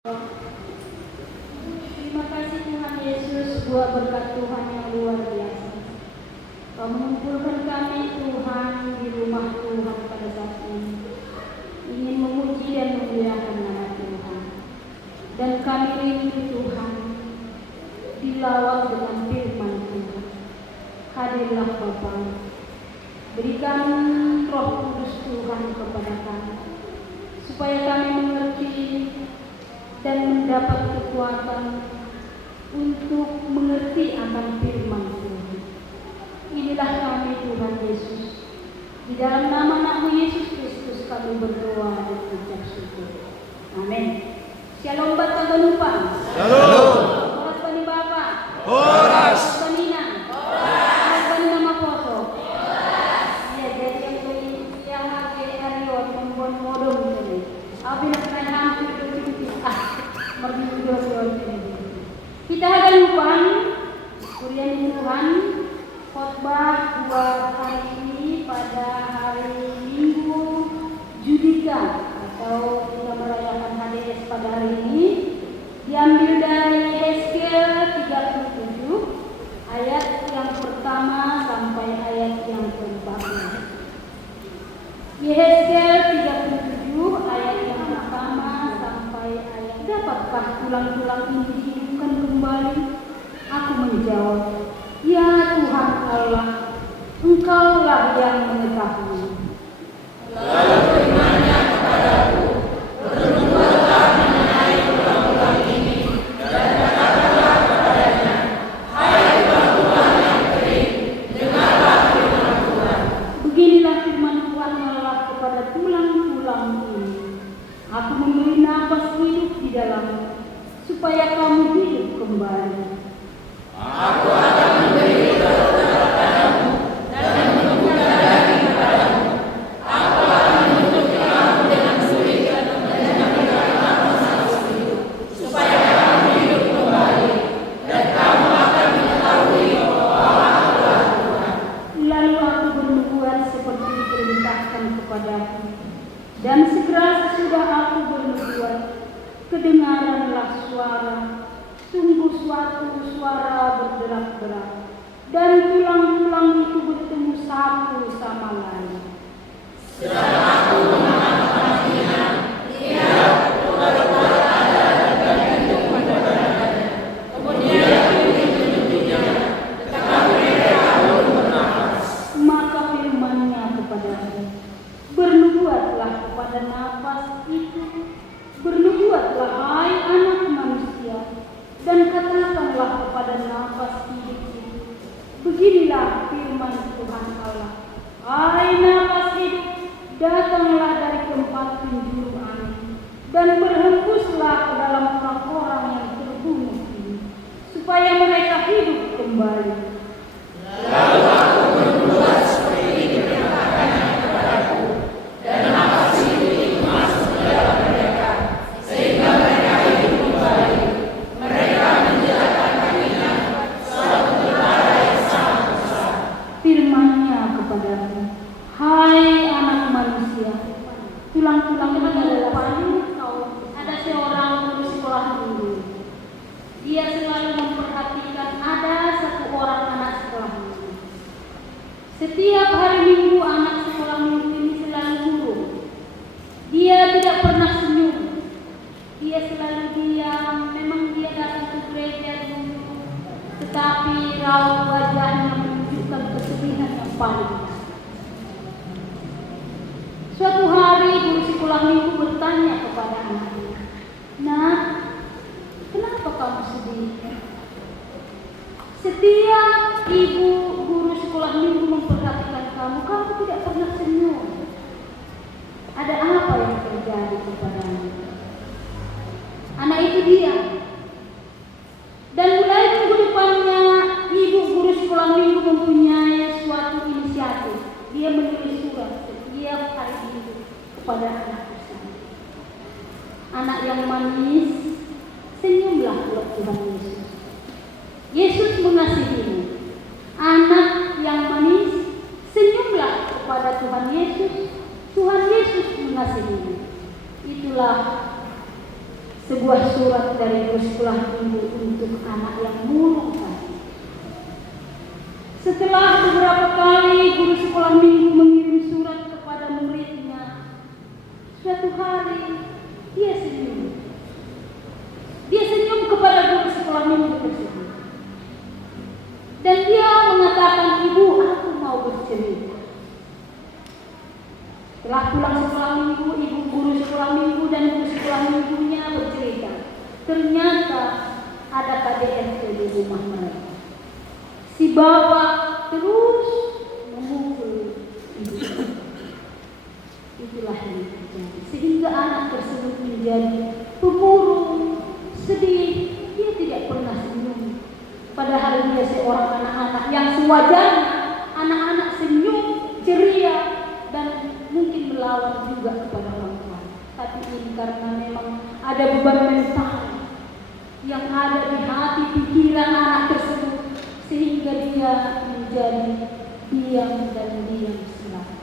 Terima kasih Tuhan Yesus, buat berkat Tuhan yang luar biasa. Kau mengumpulkan kami Tuhan di rumah Tuhan pada saat ini, ingin memuji dan memuliakan nama Tuhan. Dan kami rindu Tuhan dilawat dengan firman Tuhan. Hadirlah Bapa, berikan Roh Kudus Tuhan kepada kami, supaya kami mengerti dan mendapat kekuatan untuk mengerti akan firman Tuhan. Inilah kami Tuhan Yesus. Di dalam nama-Mu Yesus Kristus kami berdoa dan mengucap syukur. Amin. Shalom Bapak Penumpang. Shalom. Horas Bani Bapak. Horas. Banina. Horas Bani Nama Poso. Ya, jadi yang beri yang hari membuat modal ini. Abis nak hampir kita akan lupakan kurian Tuhan khotbah buat hari ini pada hari Minggu Judika atau kita merayakan HDS pada hari ini, diambil dari Yesaya 37 ayat yang pertama sampai ayat yang ke-14. Yesaya 37 ayat yang pertama sampai ayat. Dapatkah tulang-tulang ini dihidupkan kembali? Aku menjawab, ya Tuhan Allah, Engkaulah yang mengetahui. Lalu firman-Nya kepadaku, bernubuatlah mengenai tulang-tulang ini, dan katakanlah kepadanya, hai tulang-tulang yang kering, dengarlah firman Tuhan. Beginilah firman Tuhan Allah kepada tulang-tulang ini. Aku memberi nafas hidup di dalammu, supaya kamu hidup kembali. Aku akan memberi udara kepadamu, dan menumbuhkan daging kepadamu. Aku akan menunjukkan kamu dengan sulit, dan memberikan nafas hidup, supaya kamu hidup kembali, dan kamu akan mengetahui bahwa Aku adalah Tuhan. Lalu aku bernubuat seperti diperintahkan kepadaku. Dan segera sesudah aku bernubuat, kedengaranlah suara, sungguh suatu suara berderak-derak, dan tulang-tulang itu bertemu satu sama lain. Sedang aku mengatakan dia berbuat ada dan hidup padanya. Kemudian ditunjuknya, tetapi mereka belum bernafas. Maka firman-Nya kepadaku, bernubuatlah kepada nafas itu, bernubuatlah hai anak manusia, dan katakanlah kepada nafas hidup itu, beginilah firman Tuhan Allah, hai nafas hidup, datanglah dari tempat penjuru angin, dan berhembuslah ke dalam orang-orang yang terbunuh ini, supaya mereka hidup kembali. Lalu aku berbuat seperti diperintahkannya kepadaku, dan nafas hidup itu masuk ke dalam mereka, sehingga mereka hidup kembali. Mereka menjalankan kakinya suatu perkara yang sangat besar. Firman-Nya kepadaku, hai anak manusia, tulang-tulang ini adalah ada seorang guru sekolah minggu. Dia selalu memperhatikan ada satu orang anak sekolah minggu. Setiap hari Minggu anak sekolah minggu ini selalu buruk. Dia tidak pernah senyum. Dia selalu diam. Memang dia datang ke gereja dulu, tetapi raut wajahnya menunjukkan kesedihan yang paling. Suatu hari guru sekolah minggu bertanya kepada anaknya, "Nak, kenapa kamu sedih?" Setiap ibu guru sekolah minggu memperhatikan kamu, kamu tidak pernah senyum. Ada apa yang terjadi kepadamu? Anak itu diam. Dan mulai minggu depannya, ibu guru sekolah minggu mempunyai suatu inisiatif. Dia menulis surat setiap hari minggu kepada anak tersebut. Anak yang manis, senyumlah buat Tuhan Yesus. Yesus mengasihimu. Anak yang manis, senyumlah kepada Tuhan Yesus. Tuhan Yesus mengasihimu. Itulah sebuah surat dari guru sekolah minggu untuk anak yang murung tadi. Setelah beberapa kali guru sekolah minggu mengirim surat kepada muridnya, suatu hari dia senyum. Dia senyum kepada guru sekolah minggu tersebut. Dan dia mengatakan, "Ibu, aku mau bercerita." Setelah pulang sekolah minggu, ibu guru sekolah minggu dan guru sekolah minggunya bercerita. Ternyata ada KDRT di rumah mereka. Si bapak terus memukul ibu. Itulah yang terjadi. Sehingga anak tersebut menjadi pemurung, sedih. Dia tidak pernah senyum. Padahal dia seorang anak-anak yang sewajarnya anak-anak senyum, ceria, dan mungkin melawan juga kepada orang tua. Tapi ini karena memang ada beban mental yang ada di hati pikiran anak tersebut, sehingga dia menjadi diam dan diam selalu.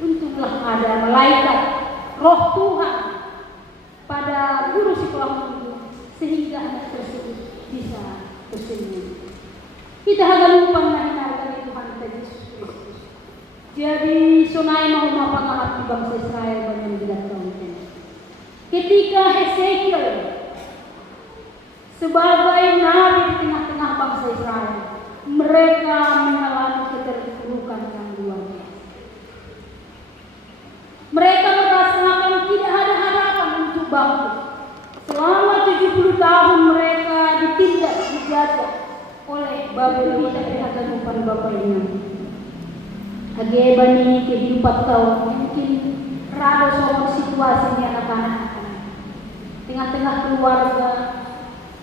Untunglah ada malaikat roh Tuhan pada guru sekolah minggu, sehingga anak tersebut bisa tersenyum. Kita akan lupa mengenalkan Tuhan kita Yesus Kristus. Jadi sonai mau mapangahat di bangsa Israel banyak tidak tahu. Ketika Hesekiel sebagai nabi di tengah-tengah bangsa Israel, mereka mengalami keterpurukan yang luar biasa. Mereka merasakan tidak ada harapan untuk bangkit. Selama 70 tahun mereka ditindas, dijajah oleh Babel dan kehidupan bapaknya. Agebani kehidupan tahun mungkin rada soal situasi anak-anak. Tengah-tengah keluarga,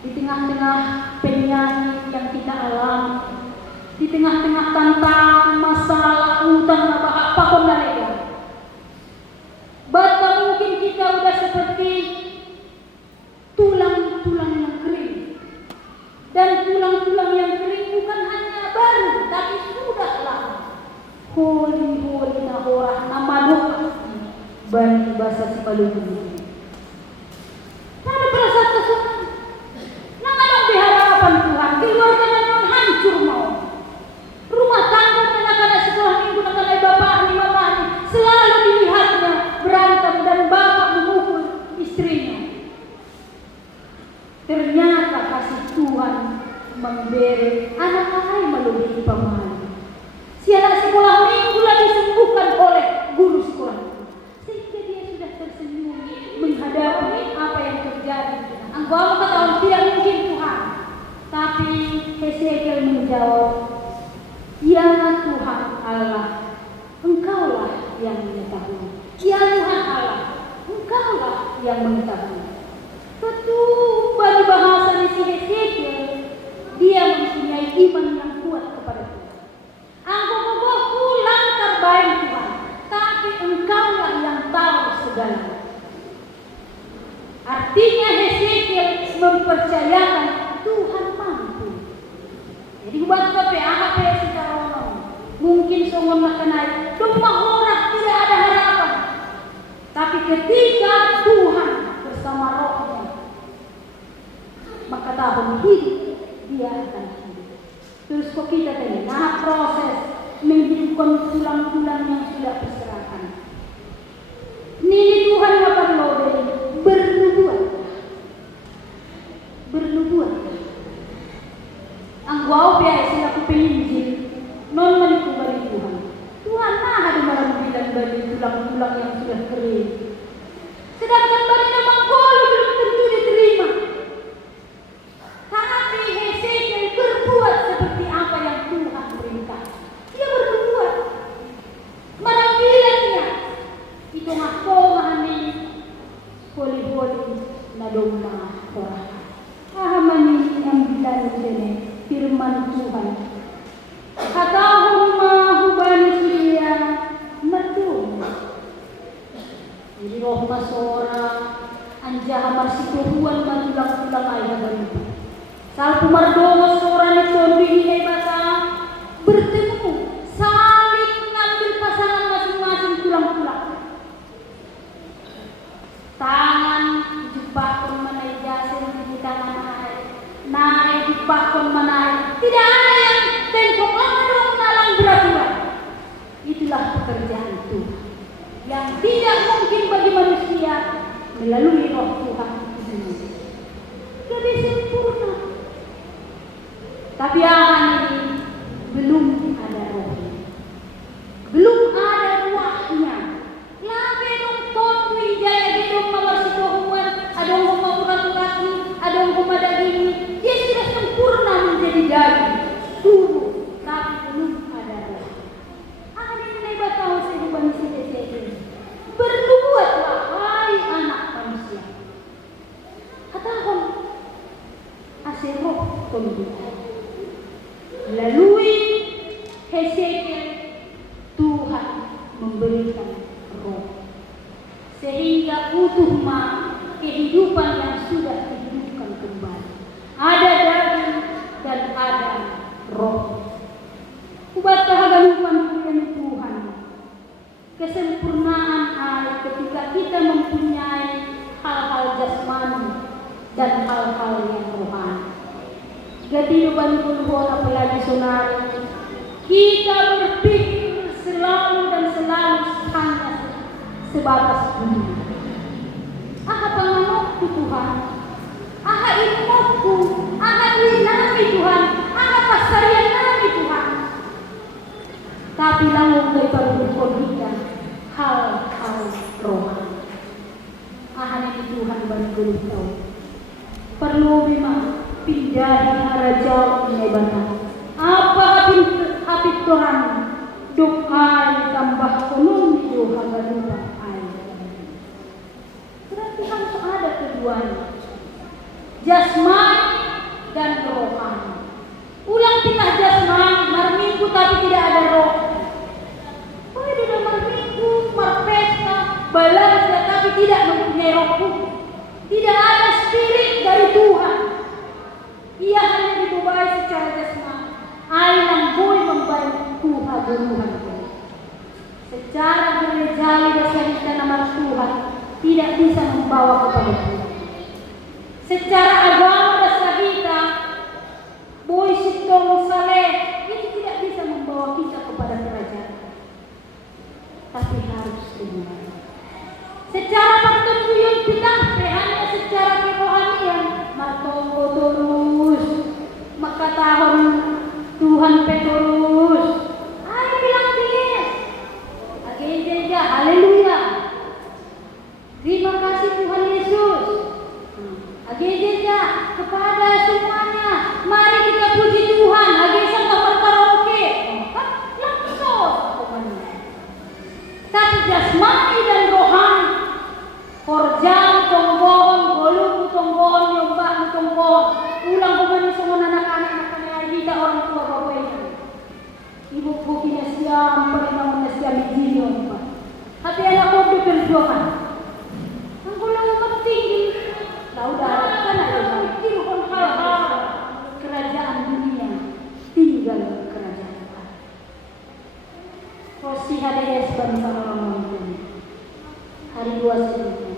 di tengah-tengah penyakit yang kita alami, di tengah-tengah tantangan, masalah, utang, apa pun mereka. Bahkan mungkin kita udah seperti tulang-tulang yang kering. Dan tulang-tulang yang kering bukan hanya baru, tapi sudah lama. Holi-holi na orang nama doa bani bahasa Sipalugu. Karena perasaan kesukaan. Nang ada harapan Tuhan, keluarga non hancur mau. Rumah tangga anak-anak sekolah minggu, anak-anak bapak ini selalu dilihatnya berantem dan bapak memukul istrinya. Ternyata kasih Tuhan memberi anak-anak melebihi pemahaman. Si anak sekolah minggu disembuhkan oleh guru sekolah, sehingga dia sudah tersenyum menghadapi apa yang terjadi. Engkau katakan tidak mungkin Tuhan, tapi Hesekiel menjawab, "Ya Tuhan Allah, Engkaulah yang mengetahui. Ya Tuhan Allah, Engkaulah yang mengetahui." Betul bagi bahasa si Hesekiel, dia mempunyai iman yang kuat kepada Tuhan. Aku pulang terbaik Tuhan, tapi Engkaulah yang tahu segala. Artinya Hesekiel mempercayakan Tuhan mampu. Jadi buat PAHP secara umum, mungkin semua makanai, cuma orang tidak ada harapan. Tapi ketika Tuhan bersama Rohnya, maka tahun hidup dia akan hidup. Terus kok kita tadi, nah proses menghidupkan tulang-tulang yang sudah berserakan. Ini Tuhan akan lobel bernubuat. Anggau biasa selaku penginjil non menipu bagi Tuhan. Tuhan nah ada malam bilang bagi tulang-tulang yang sudah kering. Sedangkan bagi nama kolo belum tentu diterima. Tapi Hesekiel berbuat seperti apa yang Tuhan perintah. Dia berbuat. Malam bilang dia itu ngaku mahani holi-holi na domba orang. Ahamani yang bilang sini firman Tuhan. Katahum mahubani sulia merdu. Jadi roh masora anjaha marsituhuan matulang-tulang ay hagalupa. Salpu mardomo sora ni tondi hinay basa bertemu saling mengambil pasangan masing-masing tulang-tulang. Tangan jebak mengenai Tidak ada yang tengkok langsung malang beraturan. Itulah pekerjaan Tuhan yang tidak mungkin bagi manusia melalui roh Tuhan itu. Lebih sempurna. Tapi akan ini belum ada rohnya, belum ada ruahnya. Lagi dong tontu jaya gedong mawarsitohuan, adong kumawurat-urati, adong kumadagini. Dia sudah sempurna menjadi daging, tubuh, tapi belum ada roh. Akan ini lebat tahu sehuban sini. Bernubuatlah hai anak manusia. Katakan asih roh tontu. Melalui Hesekiel Tuhan memberikan roh sehingga utuh kehidupan yang sudah dihidupkan kembali. Ada daging dan ada roh. Ubat kahagalupan Tuhan, kesempurnaan Allah ketika kita mempunyai hal-hal jasmani dan hal-hal yang rohani. Kehidupan puluhan apalagi sonari, kita berpikir selalu dan selalu hanya sebatas dunia. Aha panganokku Tuhan, aha ilmuku, aha nami Tuhan, aha pasarian nami Tuhan. Tapi langong kay parulukon kita hal-hal rohani. Aha ni Tuhan banggulong tao. Perlu memang pindahin raja ini benar. Apa hati Tuhan doa tambah kunung itu hagalupa air. Berarti harus ada keduanya, jasmani dan rohani. Ulang pindah jasmani, marminggu tapi tidak ada roh. Oh di dalam marminggu, marpesta, belanja tapi tidak mempunyai roh. Tidak ada spirit dari Tuhan. Ia hanya dibubai secara jasmani. Air yang boleh membantu Tuhan. Secara gerejawi dan nama Tuhan tidak bisa membawa kepada Tuhan. Secara agama dasar kita, boy sitong saleh itu tidak bisa membawa kita kepada kerajaan. Tapi harus benar. Secara pertunjukan kita hanya secara kerohanian, martonggo terus, maka tahun Tuhan peterus. Ayo bilang dia, agenda, haleluya. Terima kasih Tuhan Yesus. Agenda kepada semuanya. Mari kita puji Tuhan. Agenda sama karaoke. Langsung. Tapi jasmani dan rohani. Korjang, tonggon, golong, tonggon, nyoba, tonggon. Ulang kembali semua anak-anak kita orang tua bapaknya. Ibu buktinya siam, perenangnya siam izin Pak. Tapi anak bodoh perjuangan. Ang kulang tinggi. Tahu dah kan ada hal-hal kerajaan dunia tinggal kerajaan Allah. Rosi hades bangsa orang hari 2 September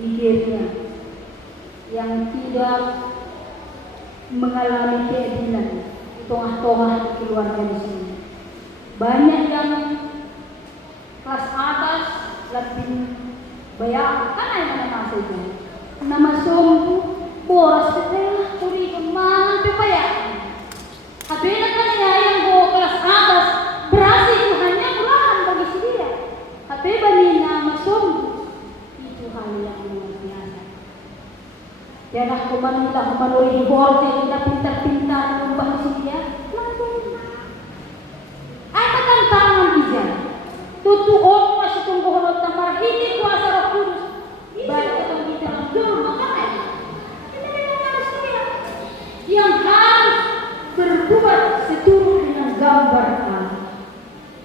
Nigeria yang tidak mengalami keadilan di tengah-tengah keluarga di sini. Banyak yang kelas atas lebih banyak kan yang nama itu. Nama sompu boras setelah curi kemana pepaya. Habisnya kan yang bawa kelas atas berarti itu hanya murahan bagi si dia. Tapi bani nama sompu itu hal yang luar biasa. Dan aku melalui borte kita pintar-pintar membahas si dia. Apa tantangan dia? Tutup masih tunggu honor tamar ini kuasa Roh Kudus. Baik kita langsung makanya. Ini memang manusia yang harus berbuat seturut dengan gambar Allah.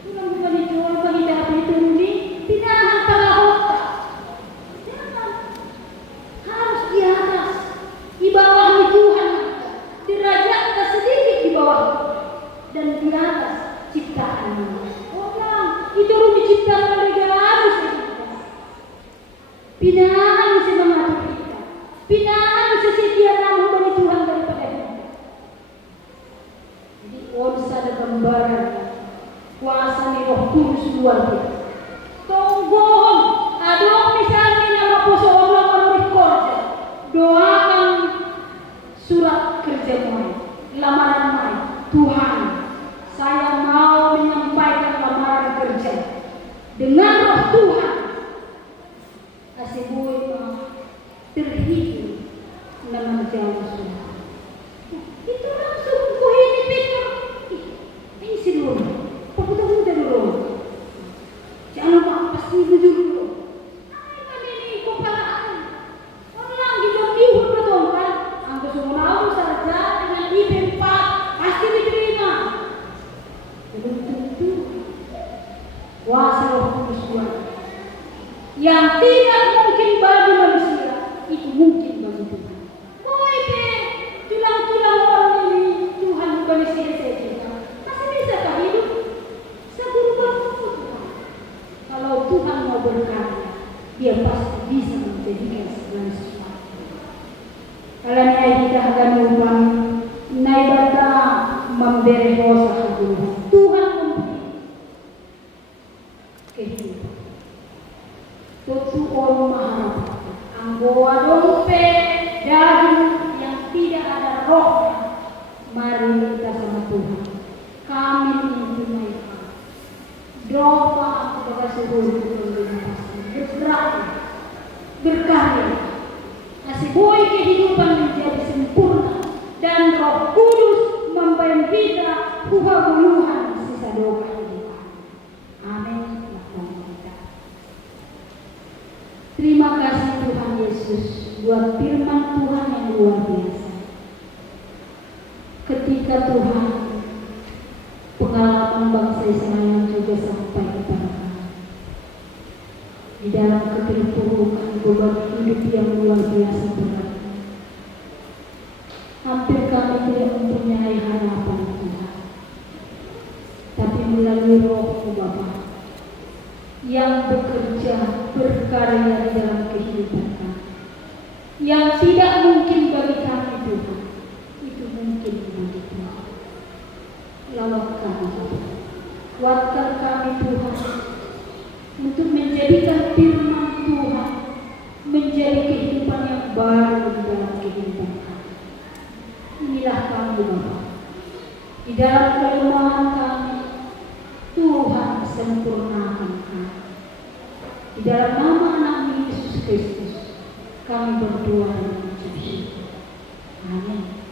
Bukan dijual bagi dapat dituruni, pinahan pada otak. Jangan. Harus di atas, di bawah Tuhan, derajat kita sedikit di bawah dan di atas ciptaan. Orang itu diciptakan luar biasa. Tungguhon, adong misalnya nama persoalan menurut kerja, doakan surat kerja mai, lamaran mai. Tuhan, saya mau menyampaikan lamaran kerja dengan roh Tuhan. Asibui terhibur nama jauh sudah. Itu langsung kuhini pikir. Ini si dulu, paputan muda dulu. Jangan lupa pasti tujuh dulu. Ay, ini kepalaan. Orang di dalam dihur betul kan? Angka semua saja dengan IP 4 pasti diterima. Belum tentu kuasa Roh Kudus Tuhan yang tidak mungkin bagi manusia itu mungkin bagi Tuhan. Kowe tulang-tulang orang ini Tuhan bukan sia-sia. Masih bisa kah hidup? Seberubah Tuhan. Kalau Tuhan mau berkarya, Dia pasti bisa menjadikan segala sesuatu. Kalau kita akan upang naik bata memberi dosa Tuhan memberi kehidupan. Tutu orang maha anggoa dompe daging yang tidak ada rohnya. Mari kita sama Tuhan. Kami menunaikan doa kepada seluruh bergerak, berkarya, kasih boy kehidupan menjadi sempurna dan Roh Kudus membantu kita hubungan sisa doa kita. Amin. Terima kasih Tuhan Yesus buat firman Tuhan yang luar biasa. Ketika Tuhan pengalaman bangsa Israel juga sampai kepada kami. Di dalam keterpurukan beban hidup yang luar biasa berat. Hampir kami tidak mempunyai harapan Tuhan. Tapi melalui Roh-Mu Bapa yang bekerja berkarya di dalam kehidupan kami, yang tidak mungkin bagi kami Tuhan, itu mungkin bagi Tuhan. Lawat kami, kuatkan kami Tuhan untuk menjadikan firman Tuhan menjadi kehidupan yang baru di dalam kehidupan kami. Inilah kami Bapa, di dalam kelemahan kami Tuhan sempurnakan kami. Di dalam nama anak Yesus Kristus kami berdoa dan mengucap syukur. Amin.